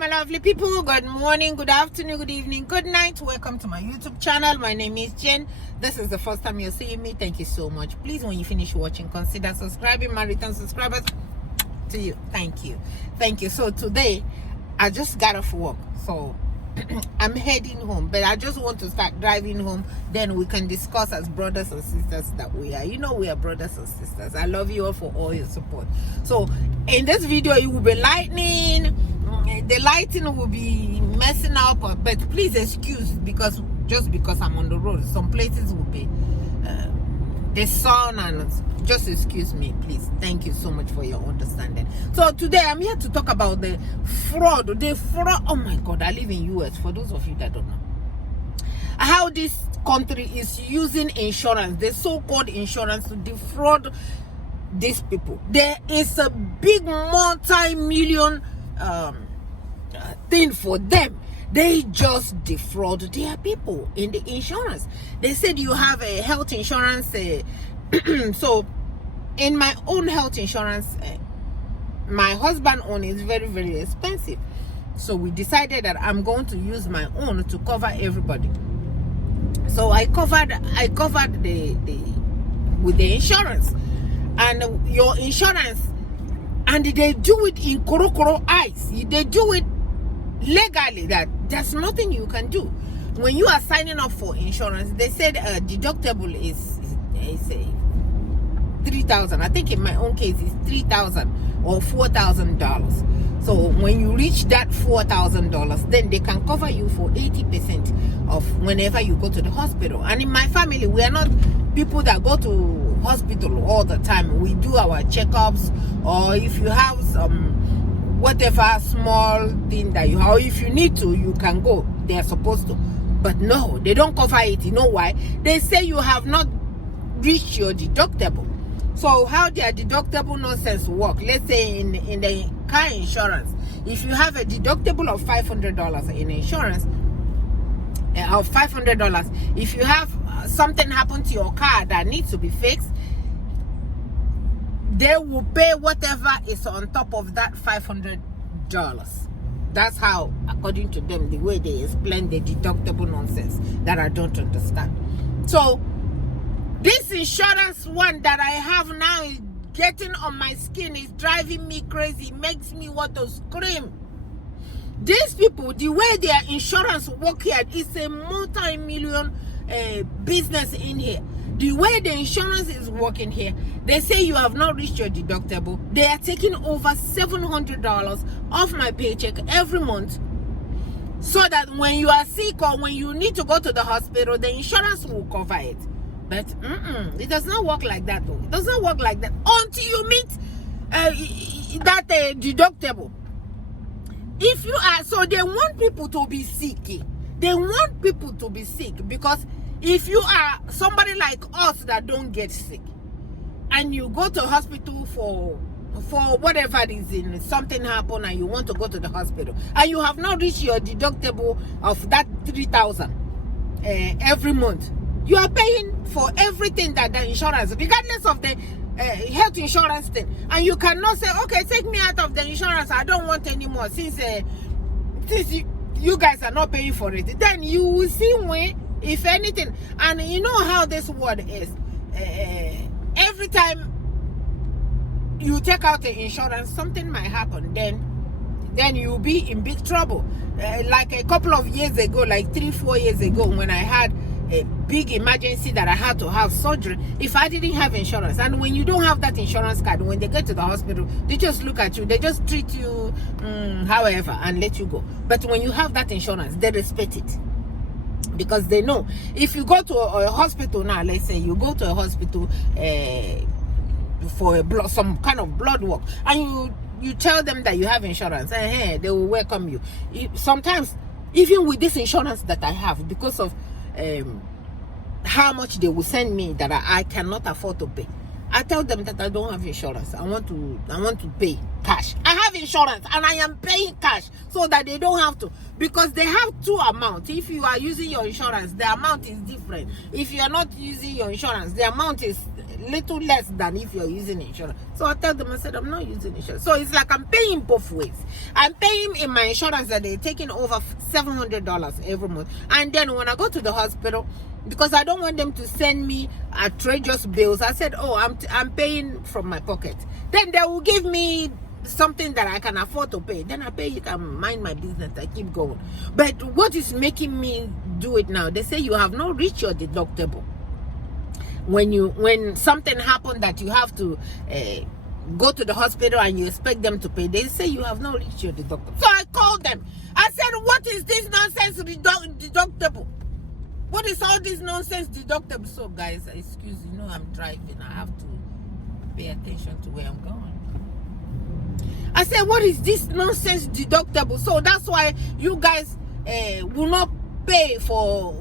my lovely people. Good morning, good afternoon, good evening, good night. Welcome to my YouTube channel. My name is Jen. This is the first time you're seeing me. Thank you so much. Please, when you finish watching, consider subscribing. My return subscribers, to you, thank you. So today I just got off work, so I'm heading home, but I just want to start driving home, then we can discuss as brothers and sisters that we are. You know, we are brothers and sisters. I love you all for all your support. So in this video it will be lightning, the lighting will be messing up, but please excuse, because I'm on the road, some places will be the sun, and just excuse me, please. Thank you so much for your understanding. So today I'm here to talk about the fraud. Oh my God, I live in US, for those of you that don't know how this country is using insurance, the so-called insurance, to defraud these people. There is a big multi-million thing for them. They just defraud their people in the insurance. They said you have a health insurance. So in my own health insurance, my husband own is very, very expensive. So we decided that I'm going to use my own to cover everybody. So I covered the with the insurance, and your insurance, and they do it in Korokoro eyes. They do it legally, that there's nothing you can do. When you are signing up for insurance, they said deductible is 3,000. I think in my own case it's 3,000 or $4,000. So when you reach that $4,000, then they can cover you for 80% of whenever you go to the hospital. And in my family, we are not people that go to hospital all the time. We do our checkups, or if you have some whatever small thing that you have, or if you need to, you can go. They are supposed to, but no, they don't cover it. You know why? They say you have not reached your deductible. So how their deductible nonsense work? Let's say in the car insurance, if you have a deductible of $500 in insurance, of $500, if you have something happen to your car that needs to be fixed, they will pay whatever is on top of that $500. That's how, according to them, the way they explain the deductible nonsense that I don't understand. So this insurance one that I have now is getting on my skin, is driving me crazy, makes me want to scream. These people, the way their insurance work here, is a multi-million business in here. The way the insurance is working here, they say you have not reached your deductible. They are taking over $700 off my paycheck every month, so that when you are sick or when you need to go to the hospital, the insurance will cover it. But it does not work like that, though. It does not work like that until you meet that deductible. If you are, so they want people to be sick. They want people to be sick, because if you are somebody like us that don't get sick, and you go to hospital for whatever reason, something happened and you want to go to the hospital, and you have not reached your deductible of that 3,000 every month, you are paying for everything that the insurance, regardless of the health insurance thing, and you cannot say, okay, take me out of the insurance, I don't want anymore, since you guys are not paying for it. Then you will see when, if anything, and you know how this world is, every time you take out the insurance, something might happen, then you'll be in big trouble. Like a couple of years ago, like 3-4 years ago, when I had a big emergency that I had to have surgery, if I didn't have insurance, and when you don't have that insurance card, when they get to the hospital, they just look at you, they just treat you however and let you go. But when you have that insurance, they respect it, because they know if you go to a hospital now, let's say you go to a hospital for some kind of blood work, and you tell them that you have insurance, and they will welcome you. Sometimes, even with this insurance that I have, because of how much they will send me that I cannot afford to pay, I tell them that I don't have insurance. I want to pay cash. I have insurance and I am paying cash, so that they don't have to, because they have two amounts. If you are using your insurance, the amount is different. If you are not using your insurance, the amount is little less than if you're using insurance. So I tell them, I said, I'm not using insurance. So it's like I'm paying both ways. I'm paying in my insurance that they're taking over $700 every month. And then when I go to the hospital, because I don't want them to send me outrageous bills, I said, oh, I'm paying from my pocket. Then they will give me something that I can afford to pay. Then I pay it and mind my business. I keep going. But what is making me do it now? They say you have not reached your deductible. When something happened that you have to go to the hospital and you expect them to pay, they say you have not reached your deductible. So I called them. I said, what is this nonsense deductible? What is all this nonsense deductible? So guys, excuse me, I'm driving. I have to pay attention to where I'm going. I said, what is this nonsense deductible? So that's why you guys will not pay for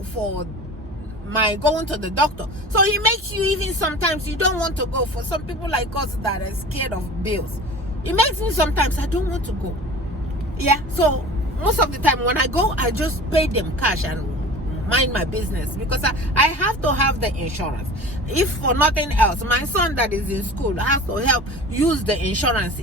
my going to the doctor. So it makes you, even sometimes you don't want to go. For some people like us that are scared of bills, it makes me sometimes I don't want to go. Yeah, so most of the time when I go, I just pay them cash and mind my business, because I have to have the insurance. If for nothing else, my son that is in school has to help use the insurance.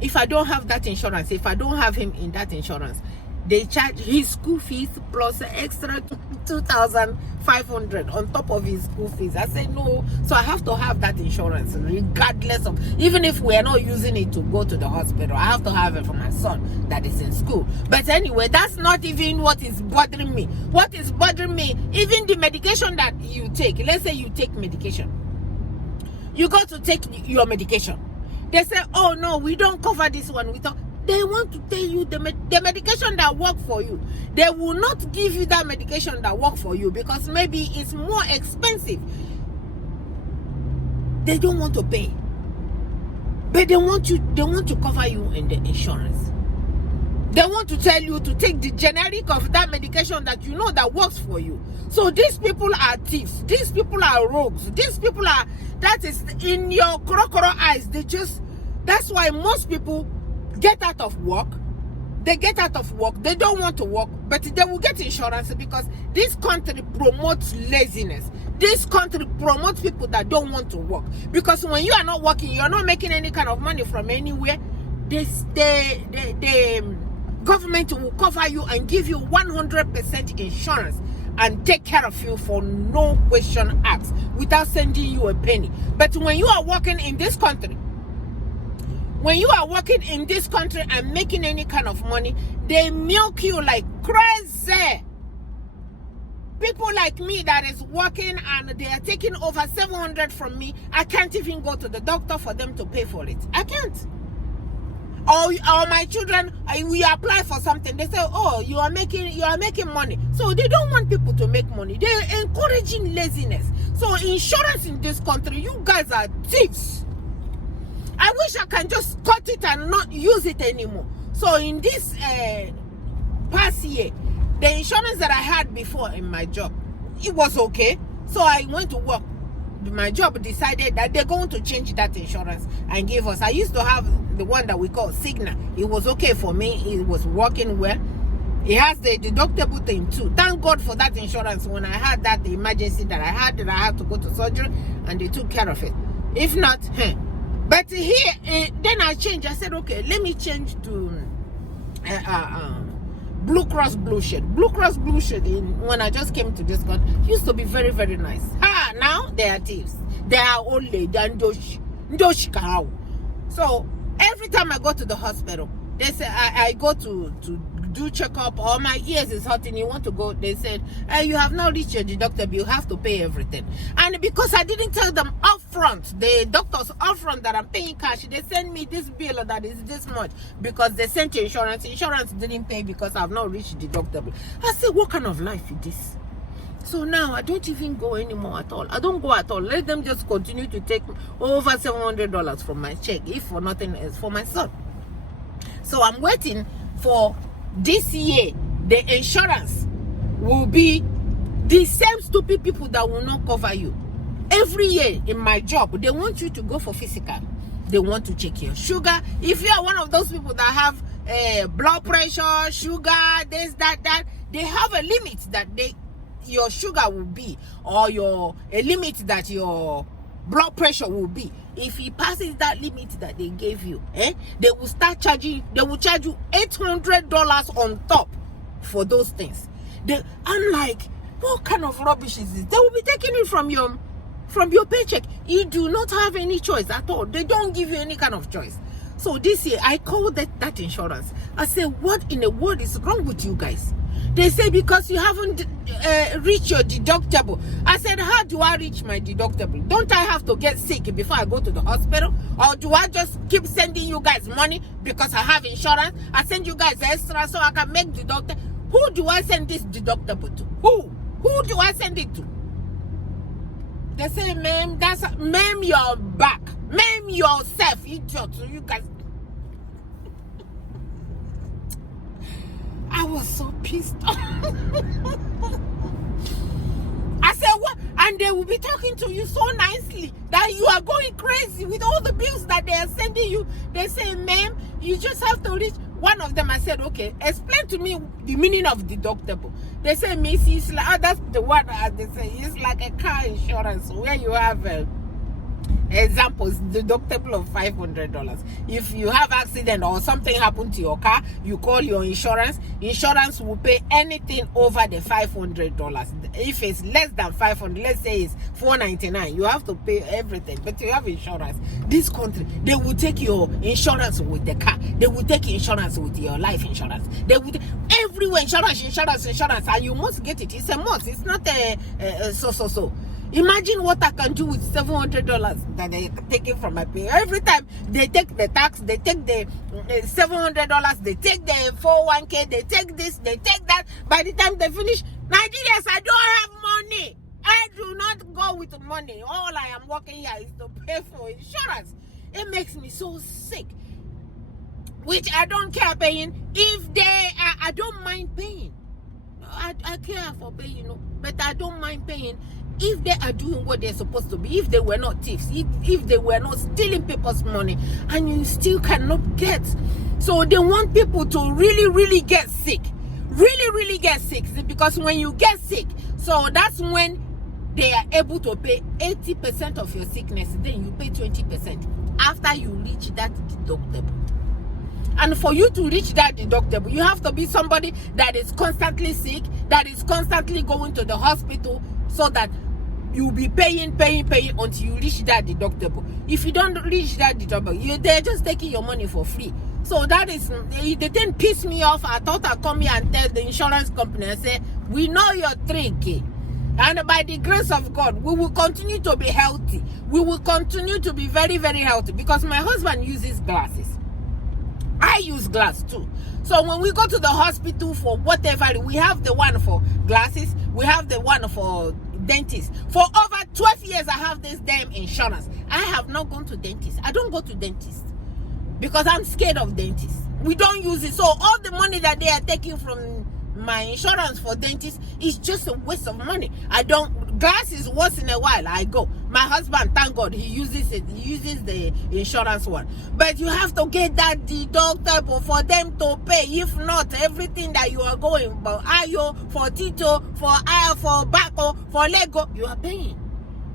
If I don't have that insurance, if I don't have him in that insurance, they charge his school fees plus extra 2,500 on top of his school fees. I say no. So I have to have that insurance regardless of, even if we are not using it to go to the hospital, I have to have it for my son that is in school. But anyway, that's not even what is bothering me. What is bothering me, even the medication that you take, let's say you take medication, you go to take your medication, they say, oh no, we don't cover this one. They want to tell you the medication that works for you. They will not give you that medication that works for you because maybe it's more expensive. They don't want to pay, but they want to cover you in the insurance. They want to tell you to take the generic of that medication that you know that works for you. So these people are thieves. These people are rogues. These people are, that is in your crocodile eyes. That's why most people get out of work. They get out of work. They don't want to work, but they will get insurance because this country promotes laziness. This country promotes people that don't want to work. Because when you are not working, you're not making any kind of money from anywhere. The government will cover you and give you 100% insurance and take care of you for no question asked without sending you a penny. But when you are working in this country, and making any kind of money, they milk you like crazy. People like me that is working and they are taking over 700 from me, I can't even go to the doctor for them to pay for it. I can't. Or my children, we apply for something, they say, oh, you are making money. So they don't want people to make money. They're encouraging laziness. So insurance in this country, you guys are thieves. I wish I can just cut it and not use it anymore. So in this past year, the insurance that I had before in my job, it was okay. So I went to work. My job decided that they're going to change that insurance and give us. I used to have the one that we call Cigna. It was okay for me. It was working well. It has the deductible thing too. Thank God for that insurance. When I had that emergency that I had to go to surgery, and they took care of it. If not, But here, then I changed. I said, okay, let me change to Blue Cross Blue Shield. Blue Cross Blue Shield, when I just came to this country, used to be very, very nice. Now they are thieves. They are only ndosh cow. So every time I go to the hospital, they say I go to do checkup, or my ears is hurting, you want to go, they said, you have not reached your deductible, you have to pay everything. And because I didn't tell them upfront, the doctors upfront that I'm paying cash, they send me this bill that is this much because they sent insurance didn't pay because I've not reached deductible. I said, what kind of life is this? So now I don't even go anymore at all. I don't go at all. Let them just continue to take over $700 from my check, if for nothing else, for my son. So I'm waiting for this year. The insurance will be the same stupid people that will not cover you. Every year in my job, they want you to go for physical. They want to check your sugar. If you are one of those people that have blood pressure, sugar, this, that, they have a limit that your sugar will be, or a limit that your blood pressure will be. If it passes that limit that they gave you, they will start charging. They will charge you $800 on top for those things. I'm like, what kind of rubbish is this? They will be taking it from your paycheck. You do not have any choice at all. They don't give you any kind of choice. So this year, I called that insurance. I said, what in the world is wrong with you guys? They say, because you haven't reached your deductible. I said, how do I reach my deductible? Don't I have to get sick before I go to the hospital? Or do I just keep sending you guys money because I have insurance? I send you guys extra so I can make deductible. Who do I send this deductible to? Who do I send it to? They say, ma'am, ma'am, your back. Ma'am, yourself, idiot. So you guys. I was so pissed off. I said, what? And they will be talking to you so nicely that you are going crazy with all the bills that they are sending you. They say, ma'am, you just have to reach. One of them, I said, okay, explain to me the meaning of deductible. They say, Miss, it's like, that's the one they say, it's like a car insurance where you have examples, deductible of $500. If you have accident or something happened to your car, you call your insurance. Insurance will pay anything over the $500. If it's less than $500, let's say it's $499, you have to pay everything. But you have insurance. This country, they will take your insurance with the car. They will take insurance with your life insurance. They will everywhere insurance, and you must get it. It's a must. It's not a so. Imagine what I can do with $700 that they take it from my pay. Every time they take the tax, they take the $700, they take the 401k, they take this, they take that. By the time they finish, Nigerians, I don't have money. I do not go with money. All I am working here is to pay for insurance. It makes me so sick. Which I don't care paying. If they, I don't mind paying. I care for paying, but I don't mind paying. If they are doing what they're supposed to be, if they were not thieves, if they were not stealing people's money, and you still cannot get. So they want people to really get sick. Really get sick. Because when you get sick, so that's when they are able to pay 80% of your sickness. Then you pay 20% after you reach that deductible. And for you to reach that deductible, you have to be somebody that is constantly sick, that is constantly going to the hospital, so that you'll be paying until you reach that deductible. If you don't reach that deductible, they're just taking your money for free. So that is, they didn't piss me off. I thought I'd come here and tell the insurance company and say, we know your trick. And by the grace of God, we will continue to be healthy. We will continue to be very healthy, because my husband uses glasses. I use glass too. So when we go to the hospital for whatever, we have the one for glasses, we have the one for dentist. For over 12 years, I have this damn insurance. I have not gone to dentist. I don't go to dentist because I'm scared of dentists. We don't use it. So all the money that they are taking from my insurance for dentist is just a waste of money. Glasses once in a while I go. My husband, thank God, he uses it. He uses the insurance one. But you have to get that deductible for them to pay. If not, everything that you are going for Ayo, for Tito, for Bako, for Lego, you are paying.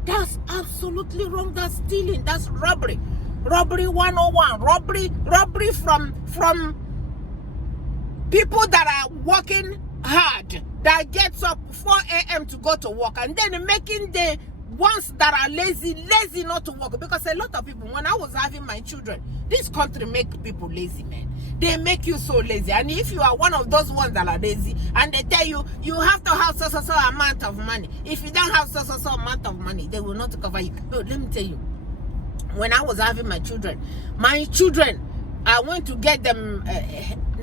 That's absolutely wrong. That's stealing. That's robbery. Robbery 101. Robbery from people that are working hard, that gets up 4 a.m. to go to work, and then making the ones that are lazy not to work. Because a lot of people, when I was having my children, this country make people lazy, man. They make you so lazy. And if you are one of those ones that are lazy, and they tell you, you have to have so amount of money. If you don't have so amount of money, they will not cover you. No, let me tell you, when I was having my children, I went to get them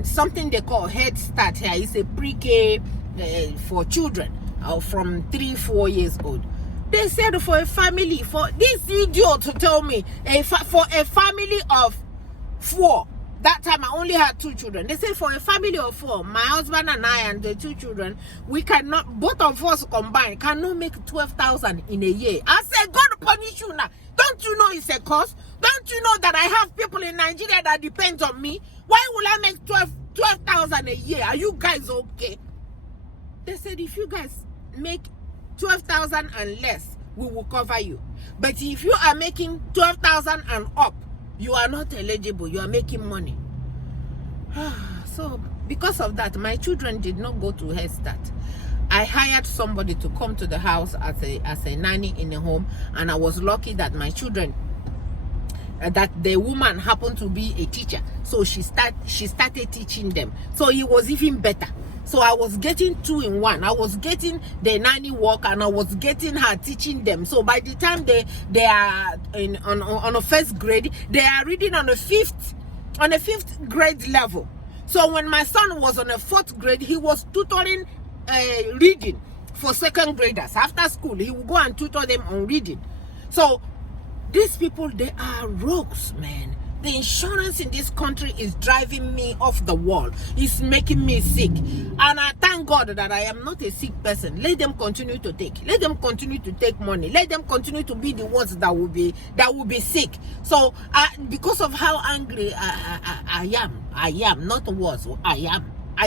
something they call Head Start here. It's a pre-K for children from 3-4 years old. They said for a family, for this idiot to tell me, for a family of 4. That time I only had 2 children. They said for a family of 4, my husband and I and the 2 children, we cannot, both of us combined, cannot make 12,000 in a year. I said, God punish you now. Don't you know it's a cost? Don't you know that I have people in Nigeria that depend on me? Why will I make 12,000 a year? Are you guys okay? They said, if you guys make 12,000 and less, we will cover you. But if you are making 12,000 and up, you are not eligible. You are making money. So because of that, my children did not go to Head Start. I hired somebody to come to the house as a nanny in a home, and I was lucky that my children, that the woman happened to be a teacher, so she started teaching them. So it was even better. So I was getting 2 in 1. I was getting the nanny work, and I was getting her teaching them. So by the time they are on a first grade, they are reading on a fifth grade level. So when my son was on a 4th grade, he was tutoring reading for 2nd graders. After school, he would go and tutor them on reading. So these people, they are rogues, man. The insurance in this country is driving me off the wall. It's making me sick. And I thank God that I am not a sick person. Let them continue to take. Let them continue to take money. Let them continue to be the ones that will be sick. So because of how angry I am, not was, I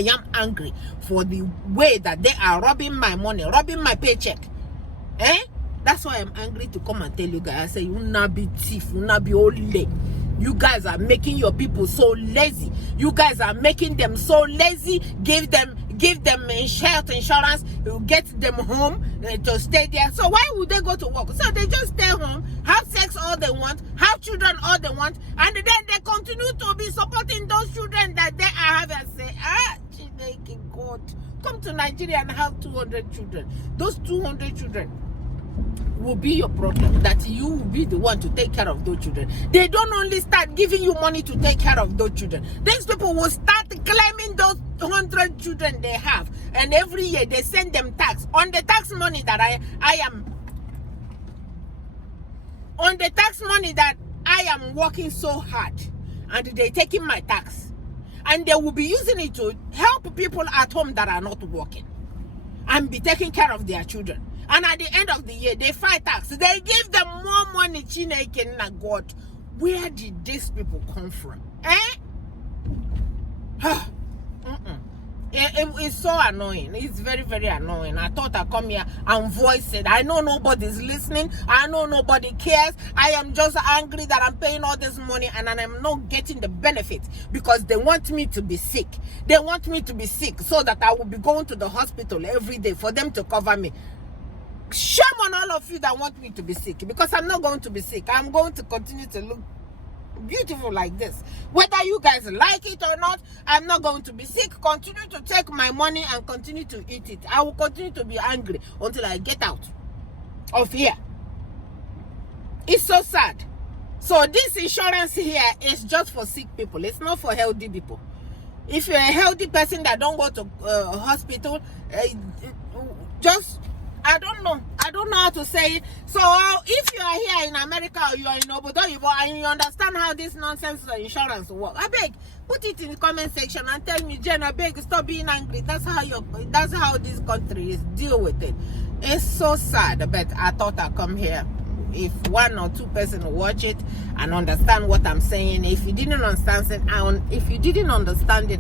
am angry for the way that they are robbing my money, robbing my paycheck. That's why I'm angry to come and tell you guys. I say, you not be thief, you not be old leg. You guys are making your people so lazy. You guys are making them so lazy. Give them health insurance. You get them home to stay there. So why would they go to work? So they just stay home, have sex all they want, have children all they want, and then they continue to be supporting those children that they have and say, God, come to Nigeria and have 200 children. Those 200 children will be your problem, that you will be the one to take care of those children. They don't only start giving you money to take care of those children. These people will start claiming those 100 children they have, and every year they send them tax on the tax money that I am working so hard, and they're taking my tax, and they will be using it to help people at home that are not working and be taking care of their children. And at the end of the year, they fight tax. They give them more money. Chineke na God. Where did these people come from? It's so annoying. It's very, very annoying. I thought I'd come here and voice it. I know nobody's listening. I know nobody cares. I am just angry that I'm paying all this money and I'm not getting the benefits because they want me to be sick. They want me to be sick so that I will be going to the hospital every day for them to cover me. Shame on all of you that want me to be sick, because I'm not going to be sick. I'm going to continue to look beautiful like this. Whether you guys like it or not, I'm not going to be sick. Continue to take my money and continue to eat it. I will continue to be angry until I get out of here. It's so sad. So this insurance here is just for sick people. It's not for healthy people. If you're a healthy person that don't go to hospital, just I don't know how to say it. So if you are here in America or you are in Obodo Oyibo and you understand how this nonsense insurance works, I beg, put it in the comment section and tell me, Jen, I beg, stop being angry. That's how this country is. Deal with it. It's so sad, but I thought I'd come here. If 1 or 2 persons watch it and understand what I'm saying, if you didn't understand it,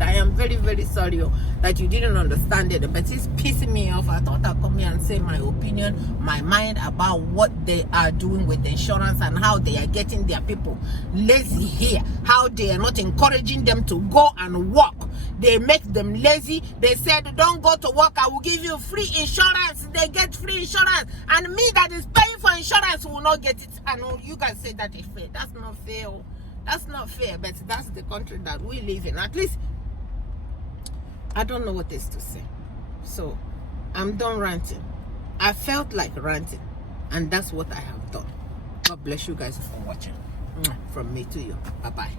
I am very, very sorry that you didn't understand it. But it's pissing me off. I thought I'd come here and say my opinion, my mind about what they are doing with the insurance and how they are getting their people lazy here. How they are not encouraging them to go and work. They make them lazy. They said, don't go to work, I will give you free insurance. They get free insurance. And me that is paying for insurance will not get it. I know you guys say that is fair. That's not fair. That's not fair, but that's the country that we live in. At least, I don't know what else to say. So, I'm done ranting. I felt like ranting. And that's what I have done. God bless you guys for watching. From me to you. Bye-bye.